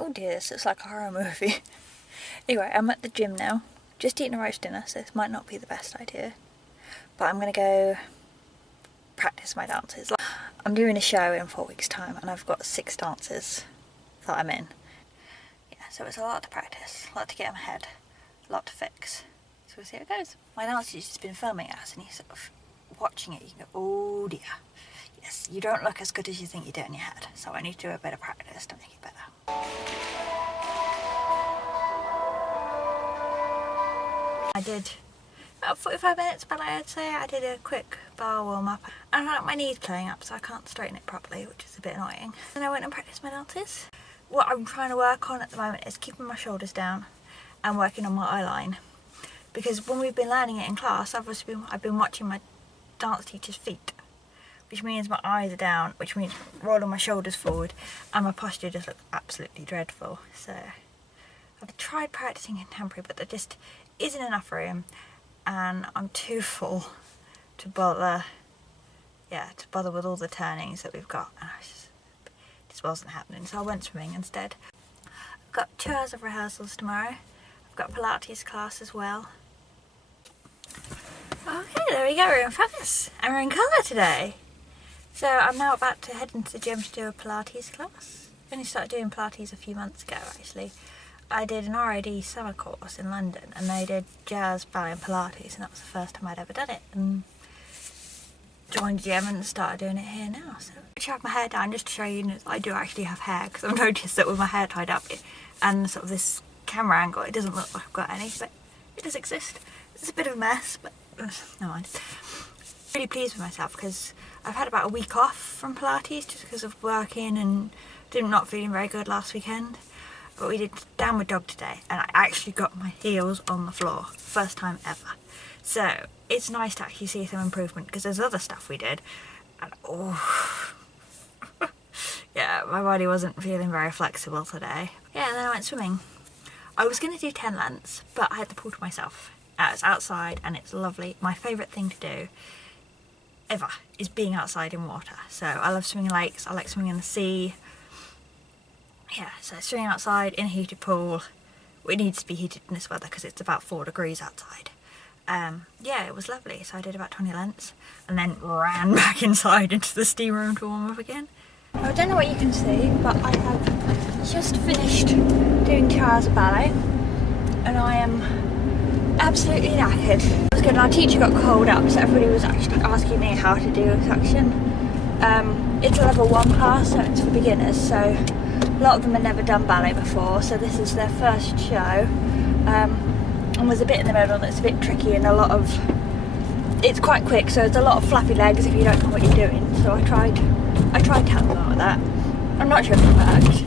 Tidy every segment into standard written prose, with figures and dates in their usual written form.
Oh dear, this looks like a horror movie. Anyway, I'm at the gym now. Just eating a roast dinner, so this might not be the best idea. But I'm going to go practice my dances. I'm doing a show in 4 weeks' time and I've got 6 dances that I'm in. Yeah, so it's a lot to practice, a lot to get in my head, a lot to fix. So we'll see how it goes. My dance teacher's just been filming us and he's sort of watching it. You can go, oh dear. Yes, you don't look as good as you think you do in your head. So I need to do a bit of practice to make it better. I did about 45 minutes ballet, I'd say. I did a quick bar warm up and I had my knees playing up so I can't straighten it properly, which is a bit annoying. Then I went and practiced my dances. What I'm trying to work on at the moment is keeping my shoulders down and working on my eye line, because when we've been learning it in class I've been watching my dance teacher's feet, which means my eyes are down, which means rolling my shoulders forward and my posture just looks absolutely dreadful. So I've tried practicing contemporary but there just isn't enough room and I'm too full to bother with all the turnings that we've got, and it just wasn't happening, so I went swimming instead. I've got 2 hours of rehearsals tomorrow. I've got Pilates class as well. Okay, there we go, we're in focus and we're in colour today. So I'm now about to head into the gym to do a Pilates class. I only started doing Pilates a few months ago actually. I did an RID summer course in London and they did jazz, ballet and Pilates, and that was the first time I'd ever done it. And joined the gym and started doing it here now. So I actually have my hair down just to show you that I do actually have hair, because I've noticed that with my hair tied up and sort of this camera angle it doesn't look like I've got any, but it does exist. It's a bit of a mess, but never mind. Really pleased with myself because I've had about a week off from Pilates just because of working and not feeling very good last weekend. But we did downward dog today and I actually got my heels on the floor, first time ever. So it's nice to actually see some improvement, because there's other stuff we did and oh yeah, my body wasn't feeling very flexible today. Yeah, and then I went swimming. I was going to do 10 lengths but I had the pool to myself. It's outside and it's lovely. My favourite thing to do ever is being outside in water. So I love swimming in lakes, I like swimming in the sea. Yeah, so swimming outside in a heated pool. It needs to be heated in this weather because it's about 4 degrees outside. Yeah, it was lovely. So I did about 20 lengths and then ran back inside into the steam room to warm up again. I don't know what you can see, but I have just finished doing 2 hours of ballet and I am absolutely knackered. It was good. Our teacher got called up, so everybody was actually asking me how to do a section. It's a level 1 class, so it's for beginners, so a lot of them had never done ballet before, so this is their first show. And there's a bit in the middle that's a bit tricky and it's quite quick, so there's a lot of flappy legs if you don't know what you're doing. So I tried telling them with that. I'm not sure if it worked.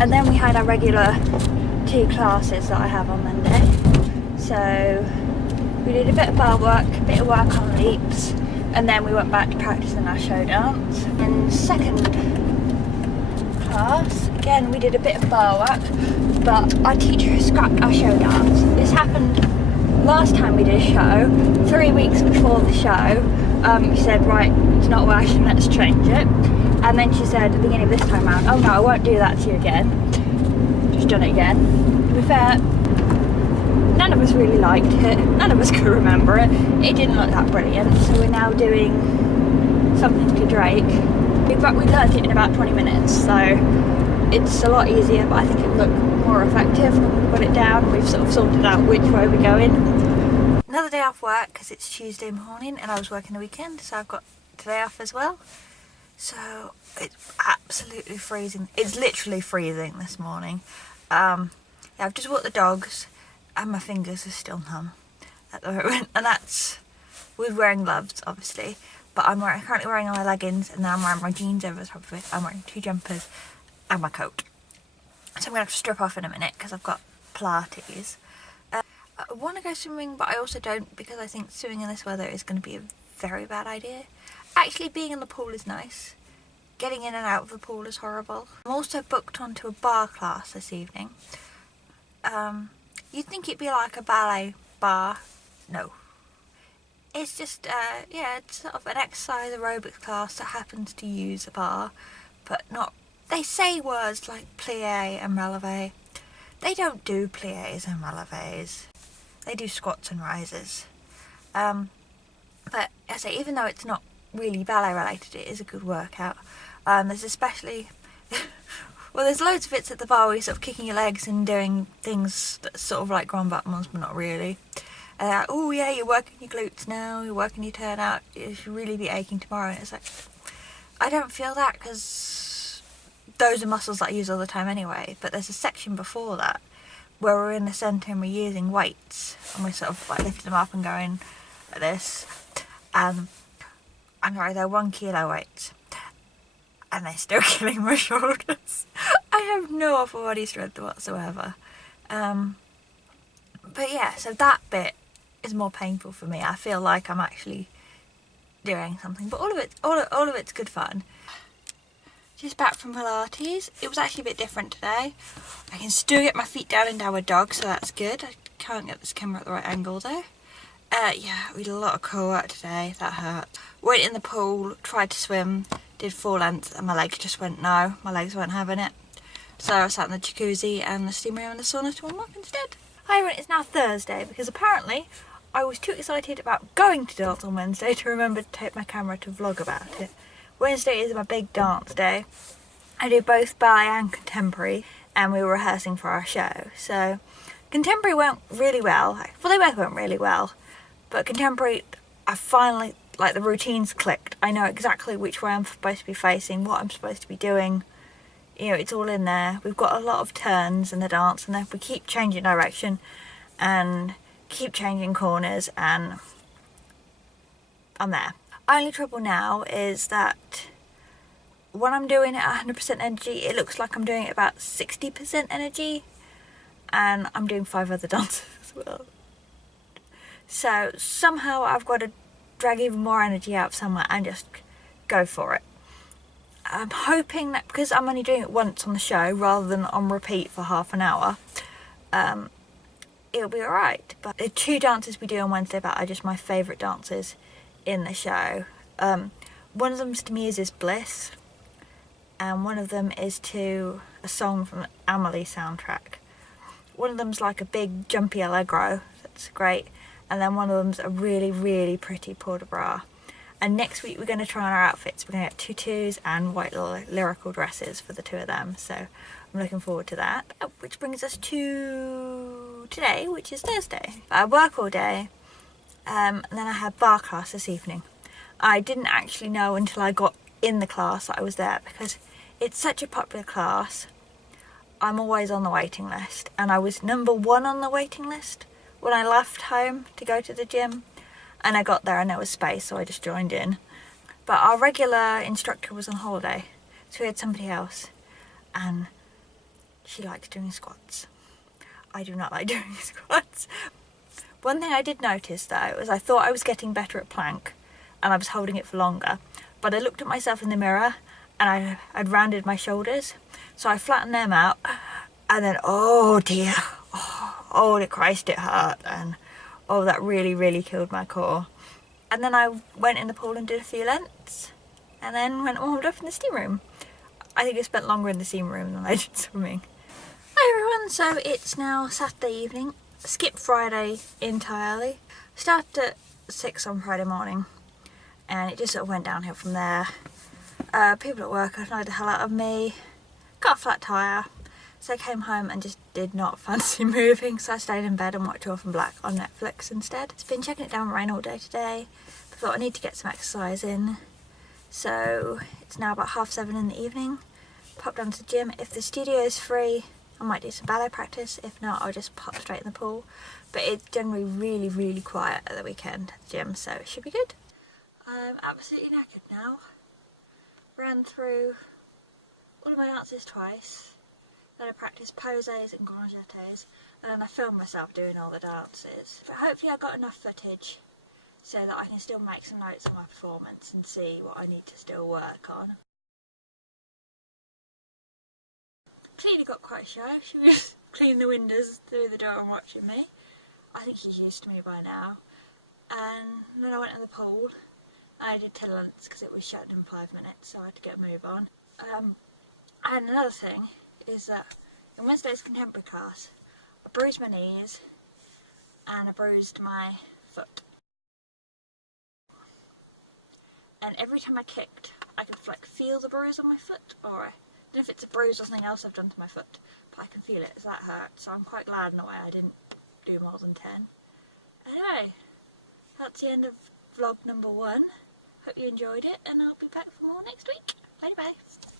And then we had our regular 2 classes that I have on Monday. So we did a bit of bar work, a bit of work on leaps, and then we went back to practicing our show dance. And second class, again we did a bit of bar work, but our teacher scrapped our show dance. This happened last time we did a show, 3 weeks before the show. She said, right, it's not working, let's change it. And then she said at the beginning of this time round, oh no, I won't do that to you again. Just done it again. To be fair, none of us really liked it, none of us could remember it. It didn't look that brilliant, so we're now doing something to Drake. But we learned it in about 20 minutes, so it's a lot easier, but I think it would look more effective when we put it down. We've sort of sorted out which way we're going. Another day off work because it's Tuesday morning and I was working the weekend, so I've got today off as well. So it's absolutely freezing. It's literally freezing this morning. Yeah, I've just walked the dogs and my fingers are still numb at the moment, and that's with wearing gloves obviously, but I'm currently wearing my leggings and then I'm wearing my jeans over the top of it. I'm wearing 2 jumpers and my coat, so I'm gonna have to strip off in a minute because I've got Pilates. I want to go swimming, but I also don't, because I think swimming in this weather is going to be a very bad idea. Actually being in the pool is nice, getting in and out of the pool is horrible. I'm also booked onto a bar class this evening. You'd think it'd be like a ballet bar. No. It's just, yeah, it's sort of an exercise aerobics class that happens to use a bar, but not they say words like plie and releve. They don't do plies and releves. They do squats and rises. But I say, even though it's not really ballet related, it is a good workout. There's especially, well, there's loads of bits at the bar where you're sort of kicking your legs and doing things that sort of like grand buttons, but not really. Oh yeah, you're working your glutes now, you're working your turnout, you should really be aching tomorrow. And it's like, I don't feel that because those are muscles that I use all the time anyway. But there's a section before that where we're in the centre and we're using weights and we're sort of like lifting them up and going like this. I'm sorry, they're 1 kilo weights and they're still killing my shoulders. I have no upper body strength whatsoever. But yeah, so that bit is more painful for me. I feel like I'm actually doing something, but all of it's good fun. Just back from Pilates. It was actually a bit different today. I can still get my feet down in downward dog, so that's good. I can't get this camera at the right angle though. Yeah, we did a lot of core work today. That hurt. Went in the pool, tried to swim, did 4 lengths, and my legs just went no. My legs weren't having it. So I sat in the jacuzzi and the steam room and the sauna to warm up instead. Hi everyone, it's now Thursday because apparently I was too excited about going to dance on Wednesday to remember to take my camera to vlog about it. Wednesday is my big dance day. I do both ballet and contemporary, and we were rehearsing for our show. So contemporary went really well. Well, they both went really well, but contemporary, I finally, like, the routines clicked. I know exactly which way I'm supposed to be facing, what I'm supposed to be doing. You know, it's all in there. We've got a lot of turns in the dance, and then we keep changing direction and keep changing corners, and I'm there. Only trouble now is that when I'm doing it at 100% energy, it looks like I'm doing it about 60% energy, and I'm doing 5 other dances as well. So somehow I've got to drag even more energy out of somewhere and just go for it. I'm hoping that because I'm only doing it once on the show rather than on repeat for half an hour, it'll be alright. But the 2 dances we do on Wednesday about are just my favourite dances in the show. One of them's to Muse's Bliss, and one of them is to a song from the Amelie soundtrack. One of them's like a big jumpy allegro, that's great, and then one of them's a really, really pretty port de bras. And next week we're going to try on our outfits. We're going to get tutus and white lyrical dresses for the 2 of them, so I'm looking forward to that. Which brings us to today, which is Thursday. I work all day, and then I had bar class this evening. I didn't actually know until I got in the class that I was there because it's such a popular class. I'm always on the waiting list, and I was number 1 on the waiting list when I left home to go to the gym. And I got there and there was space, so I just joined in. But our regular instructor was on holiday, so we had somebody else, and she likes doing squats. I do not like doing squats. One thing I did notice though was I thought I was getting better at plank and I was holding it for longer, but I looked at myself in the mirror and I'd rounded my shoulders, so I flattened them out, and then oh dear, oh Christ, it hurt, and oh, that really, really killed my core. And then I went in the pool and did a few lengths, and then went and warmed up in the steam room. I think I spent longer in the steam room than I did swimming. Hi everyone, so it's now Saturday evening. Skip Friday entirely. Started at 6 on Friday morning, and it just sort of went downhill from there. People at work annoyed the hell out of me. Got a flat tyre. So I came home and just did not fancy moving, so I stayed in bed and watched Orphan Black on Netflix instead. It's been checking it down with rain all day today, but I thought I need to get some exercise in. So it's now about 7:30 in the evening. Pop down to the gym. If the studio is free, I might do some ballet practice. If not, I'll just pop straight in the pool. But it's generally really, really quiet at the weekend at the gym, so it should be good. I'm absolutely knackered now. Ran through all of my dances twice. Then I practiced poses and grangettes, and then I filmed myself doing all the dances. But hopefully I got enough footage so that I can still make some notes on my performance and see what I need to still work on. Clearly got quite shy. She was cleaning the windows through the door and watching me. I think she's used to me by now. And then I went in the pool and I did 10 lengths because it was shut in 5 minutes, so I had to get a move on. And another thing is that in Wednesday's contemporary class, I bruised my knees and I bruised my foot. And every time I kicked, I could like feel the bruise on my foot, or I don't know if it's a bruise or something else I've done to my foot, but I can feel it, so that hurt. So I'm quite glad in a way I didn't do more than 10. Anyway, that's the end of vlog number 1. Hope you enjoyed it, and I'll be back for more next week. Bye bye.